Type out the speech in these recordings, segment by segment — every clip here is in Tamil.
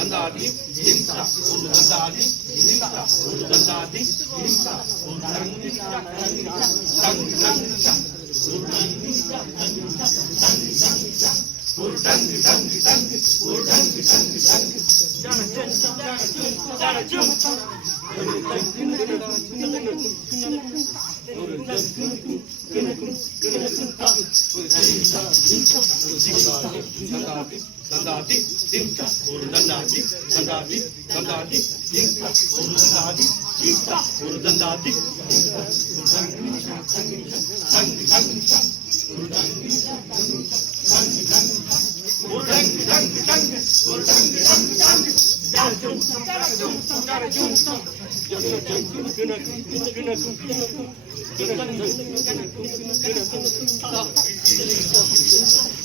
தந்தாதி திம்தா ஒரு தந்தாதி திம்தா ஒரு தந்தாதி திம்தா ஒரு தங்கிச்சா தங்கிச்சா தங்கிச்சா ஒரு தங்கிச்சா தங்கிச்சா தங்கிச்சா ஒரு தங்கு தங்கு தங்கு ஒரு தங்கு தங்கு தங்கு ஜான ஜன் ஜான ஜன் ஒரு தந்தாதி திம்தா ஒரு தந்தாதி தந்தாதி தந்தாதி திம்தா ஒரு தந்தாதி திம்தா ஒரு தந்தாதி ஒரு தங்கிச்சா தங்கிச்சா தங்கு தங்கிச்சா ஒரு தங்கிச்சா தங்கிச்சா தங்கு தங்கிச்சா ஒரு தங்கு தங்கு தங்கு ஒரு தங்கு தங்கு தங்கு ஜானஜும் ஜானஜும் ஜானஜும்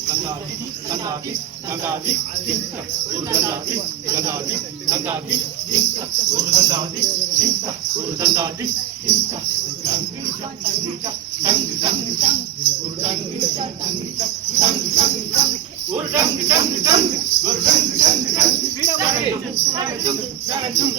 தந்தாதி தந்தாதி திம்தா ஒரு தந்தாதி தந்தாதி தந்தாதி திம்தா ஒரு தந்தாதி திம்தா ஒரு தந்தாதி திம்தா தங்கிச்சா தங்கிச்சா தங்கு தங்கிச்சா ஒரு தங்கிச்சா தங்கிச்சா தங்கு தங்கிச்சா ஒரு தங்கு தங்கு தங்கு ஒரு தங்கு தங்கு தங்கு ஜானஜும் ஜானஜும்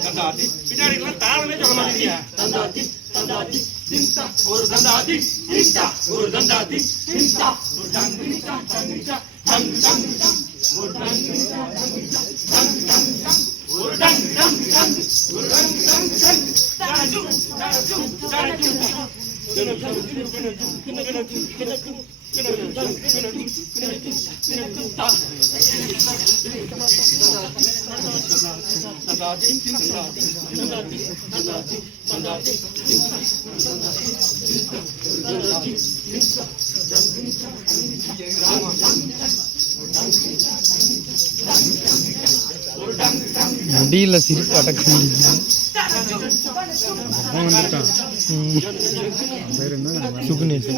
தந்தாதி பின்னாடி தாளமே சொல்ல மாட்டீங்க தந்தாதி தந்தாதி திம்தா ஒரு தந்தாதி திம்தா ஒரு தந்தாதி திம்தா ஒரு தங்கிச்சா தங்கிச்சா தங்கு தங்கிச்சா ஒரு தங்கிச்சா தங்கிச்சா தங்கு தங்கிச்சா ஒரு தங்கு தங்கு தங்கு ஒரு தங்கு தங்கு தங்கு ஜானஜும் ஜானஜும் ஜானஜும் முடியல சிரிப்பு அடக்க முடியல சுகுனேஷ்